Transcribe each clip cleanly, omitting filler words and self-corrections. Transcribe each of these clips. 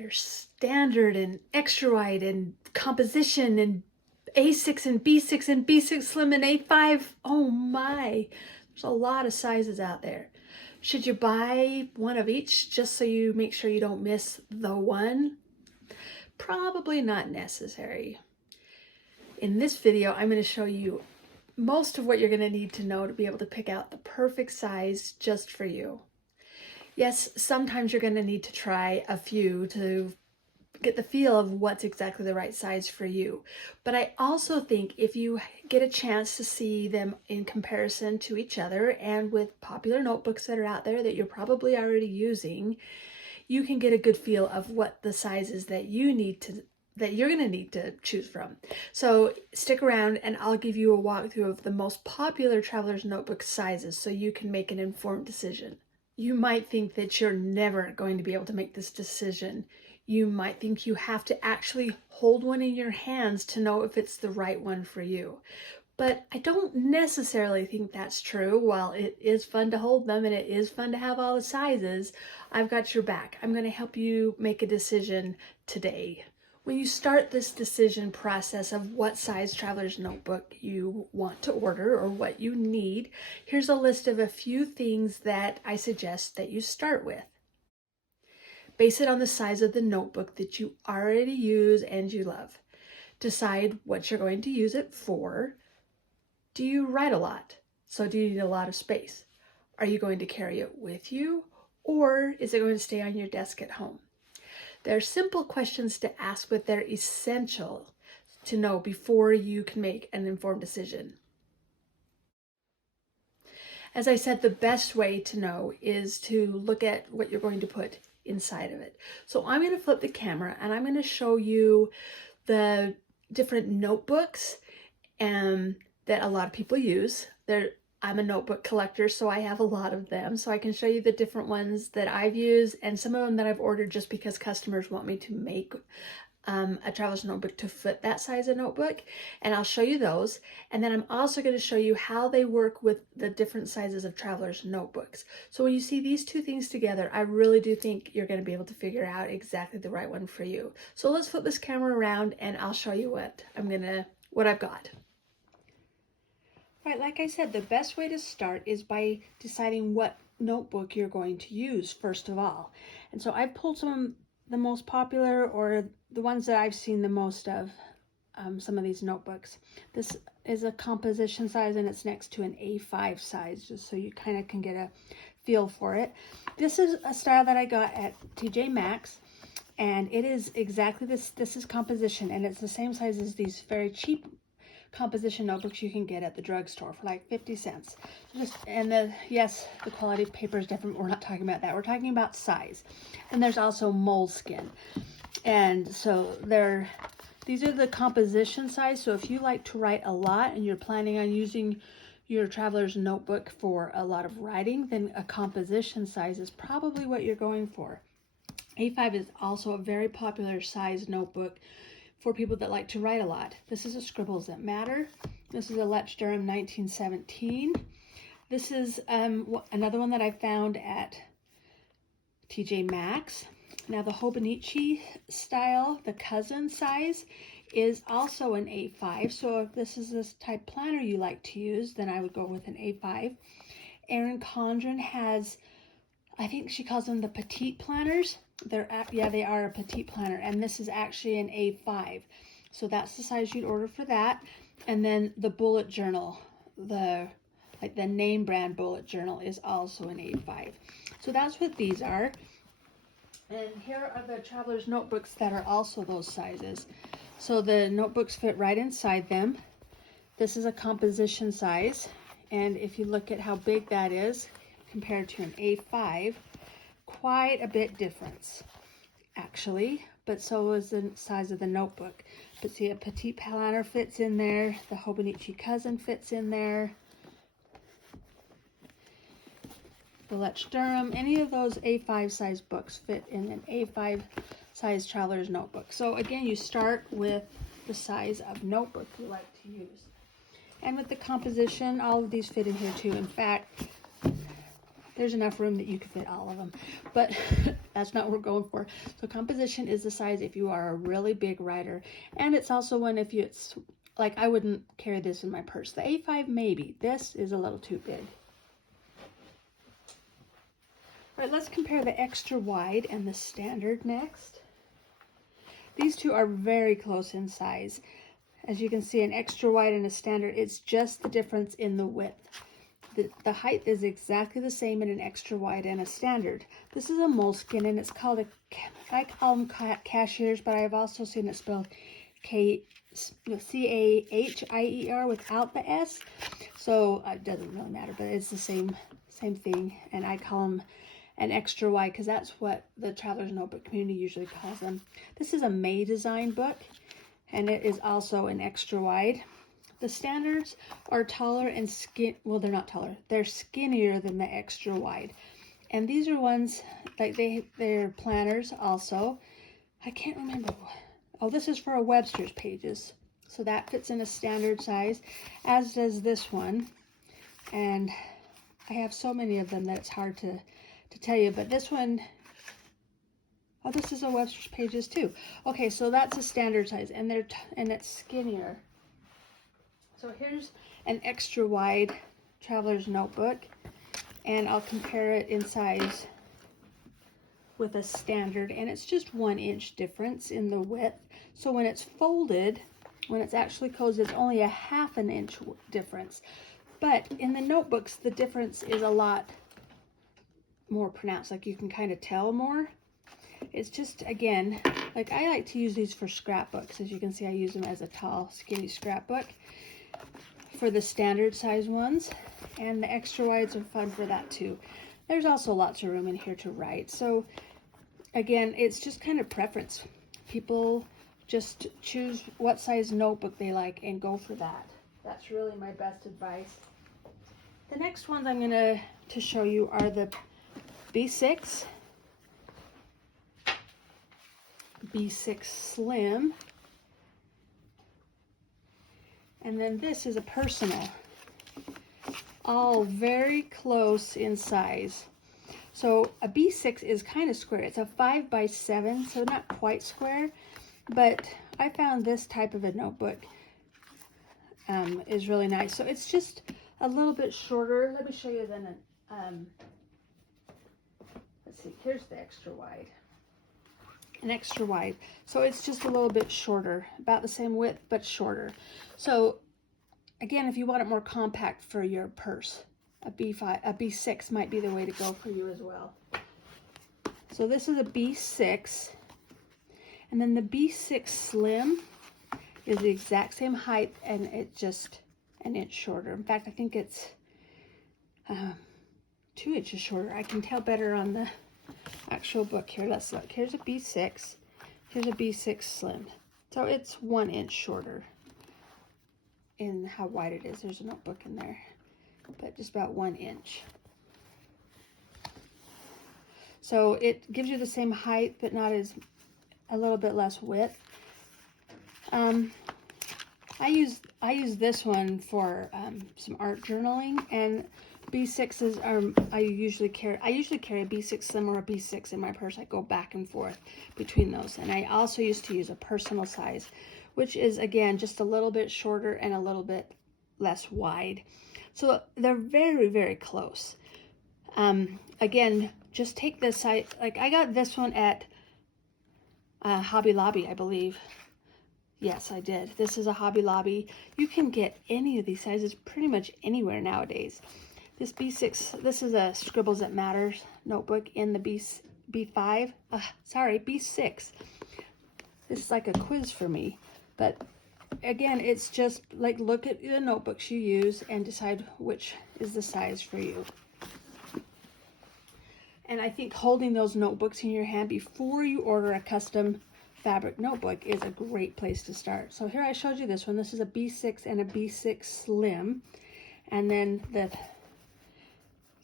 There's standard and extra wide and composition and A6 and B6 and B6 slim and A5. Oh my, there's a lot of sizes out there. Should you buy one of each just so you make sure you don't miss the one? Probably not necessary. In this video, I'm going to show you most of what you're going to need to know to be able to pick out the perfect size just for you. Yes, sometimes you're going to need to try a few to get the feel of what's exactly the right size for you. But I also think if you get a chance to see them in comparison to each other and with popular notebooks that are out there that you're probably already using, you can get a good feel of what the sizes that you're going to need to choose from. So stick around and I'll give you a walkthrough of the most popular traveler's notebook sizes so you can make an informed decision. You might think that you're never going to be able to make this decision. You might think you have to actually hold one in your hands to know if it's the right one for you. But I don't necessarily think that's true. While it is fun to hold them and it is fun to have all the sizes, I've got your back. I'm going to help you make a decision today. When you start this decision process of what size traveler's notebook you want to order or what you need, here's a list of a few things that I suggest that you start with. Base it on the size of the notebook that you already use and you love. Decide what you're going to use it for. Do you write a lot? So do you need a lot of space? Are you going to carry it with you, or is it going to stay on your desk at home? They're simple questions to ask, but they're essential to know before you can make an informed decision. As I said, the best way to know is to look at what you're going to put inside of it. So I'm going to flip the camera and I'm going to show you the different notebooks that a lot of people use. I'm a notebook collector, so I have a lot of them. So I can show you the different ones that I've used and some of them that I've ordered just because customers want me to make a traveler's notebook to fit that size of notebook. And I'll show you those. And then I'm also going to show you how they work with the different sizes of traveler's notebooks. So when you see these two things together, I really do think you're going to be able to figure out exactly the right one for you. So let's flip this camera around and I'll show you what I've got. Right, like I said, the best way to start is by deciding what notebook you're going to use first of all. And so I've pulled some of the most popular or the ones that I've seen the most of, some of these notebooks. This is a composition size and it's next to an A5 size, just so you kind of can get a feel for it. This is a style that I got at TJ Maxx, and it is exactly this. This is composition, and it's the same size as these very cheap composition notebooks you can get at the drugstore for like 50 cents. Yes, the quality of paper is different, but we're not talking about that. We're talking about size. And there's also moleskin. And so these are the composition size. So if you like to write a lot and you're planning on using your traveler's notebook for a lot of writing, then a composition size is probably what you're going for. A5 is also a very popular size notebook for people that like to write a lot. This is a Scribbles That Matter. This is a Letch Durham 1917. This is another one that I found at TJ Maxx. Now the Hobonichi style, the cousin size, is also an A5. So if this is this type planner you like to use, then I would go with an A5. Erin Condren has, I think she calls them the petite planners. They are a petite planner, and this is actually an A5. So that's the size you'd order for that. And then the bullet journal, the name brand bullet journal, is also an A5. So that's what these are. And here are the traveler's notebooks that are also those sizes. So the notebooks fit right inside them. This is a composition size, and if you look at how big that is compared to an A5, quite a bit difference actually, but so is the size of the notebook. But see, a petite planner fits in there, the Hobonichi cousin fits in there, the Letch Durham, any of those A5 size books fit in an A5 size traveler's notebook. So again, you start with the size of notebook you like to use. And with the composition, all of these fit in here too. In fact, there's enough room that you could fit all of them, but that's not what we're going for. So composition is the size if you are a really big writer, and it's also one if it's like, I wouldn't carry this in my purse. The A5 maybe. This is a little too big. All right, let's compare the extra wide and the standard next. These two are very close in size. As you can see, an extra wide and a standard, it's just the difference in the width. The height is exactly the same in an extra wide and a standard. This is a Moleskine, and it's called I call them Cashiers, but I've also seen it spelled C-A-H-I-E-R without the S. So it doesn't really matter, but it's the same thing. And I call them an extra wide because that's what the Traveler's Notebook community usually calls them. This is a May design book, and it is also an extra wide. The standards are taller and well, they're not taller. They're skinnier than the extra wide. And these are ones, like they're planners also. I can't remember what. Oh, this is for a Webster's Pages. So that fits in a standard size, as does this one. And I have so many of them that it's hard to tell you. But this one, oh, this is a Webster's Pages too. Okay, so that's a standard size, and it's skinnier. So here's an extra wide Traveler's Notebook, and I'll compare it in size with a standard, and it's just 1 inch difference in the width. So when it's folded, when it's actually closed, it's only a 1/2 inch difference. But in the notebooks, the difference is a lot more pronounced. Like, you can kind of tell more. It's just, again, like, I like to use these for scrapbooks. As you can see, I use them as a tall, skinny scrapbook for the standard size ones, and the extra wides are fun for that too. There's also lots of room in here to write. So again, it's just kind of preference. People just choose what size notebook they like and go for that. That's really my best advice. The next ones I'm going to show you are the B6, B6 Slim, and then this is a personal. All very close in size. So a B6 is kind of square. It's a 5 by 7, so not quite square, but I found this type of a notebook is really nice. So it's just a little bit shorter. Let me show you then. Let's see, here's the extra wide. An extra wide. So it's just a little bit shorter, about the same width, but shorter. So again, if you want it more compact for your purse, a B6 might be the way to go for you as well. So this is a B6, and then the B6 Slim is the exact same height, and it's just 1 inch shorter. In fact, I think it's 2 inches shorter. I can tell better on the actual book here. Let's look. Here's a B6. Here's a B6 Slim. So it's 1 inch shorter in how wide it is. There's a notebook in there, but just about 1 inch. So it gives you the same height, but not as, a little bit less width. I use this one for some art journaling, and B6s are, I usually carry a B6 Slim or a B6 in my purse. I go back and forth between those. And I also used to use a personal size, which is, again, just a little bit shorter and a little bit less wide. So they're very, very close. Again, just take this size. Like, I got this one at Hobby Lobby, I believe. Yes, I did. This is a Hobby Lobby. You can get any of these sizes pretty much anywhere nowadays. This B6, this is a Scribbles That Matters notebook in the B6. This is like a quiz for me. But again, it's just like, look at the notebooks you use and decide which is the size for you. And I think holding those notebooks in your hand before you order a custom fabric notebook is a great place to start. So here I showed you this one. This is a B6 and a B6 Slim. And then the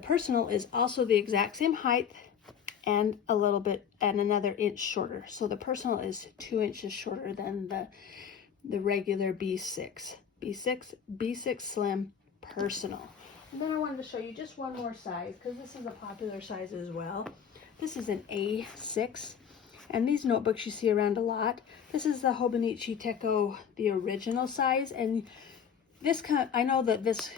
personal is also the exact same height and a little bit, and another inch shorter. So the personal is 2 inches shorter than the regular B6. B6 Slim Personal. And then I wanted to show you just one more size, because this is a popular size as well. This is an A6, and these notebooks you see around a lot. This is the Hobonichi Techo, the original size, and this I know that this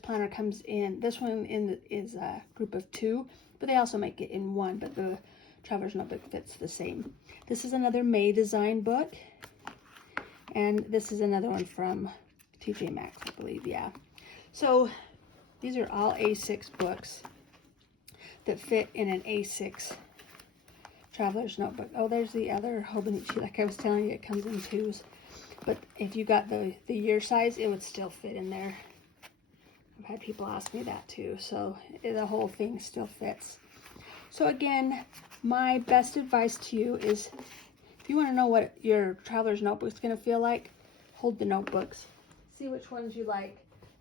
planner comes in, this one is a group of 2, but they also make it in 1, but the Traveler's Notebook fits the same. This is another May design book, and this is another one from TJ Maxx, I believe, yeah. So these are all A6 books that fit in an A6 Traveler's Notebook. Oh, there's the other Hobonichi, like I was telling you, it comes in 2s. But if you got the year size, it would still fit in there. I've had people ask me that too, so the whole thing still fits. So again, my best advice to you is, if you want to know what your Traveler's Notebook is going to feel like, hold the notebooks. See which ones you like.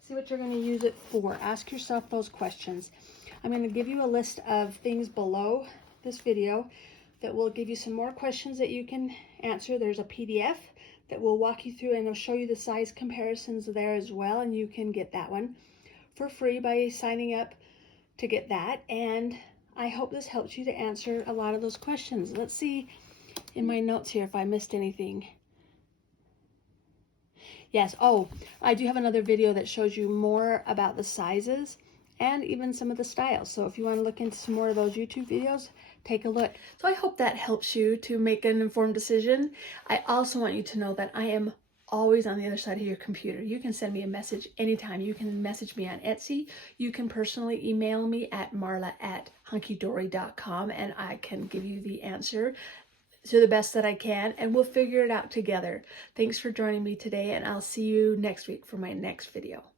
See what you're going to use it for. Ask yourself those questions. I'm going to give you a list of things below this video that will give you some more questions that you can answer. There's a PDF that will walk you through, and it'll show you the size comparisons there as well, and you can get that one for free by signing up to get that. And I hope this helps you to answer a lot of those questions. Let's see in my notes here if I missed anything. Yes, oh, I do have another video that shows you more about the sizes and even some of the styles. So if you want to look into some more of those YouTube videos, take a look. So I hope that helps you to make an informed decision. I also want you to know that I am always on the other side of your computer. You can send me a message anytime. You can message me on Etsy. You can personally email me at marla@hunkydory.com, and I can give you the answer to the best that I can, and we'll figure it out together. Thanks for joining me today, and I'll see you next week for my next video.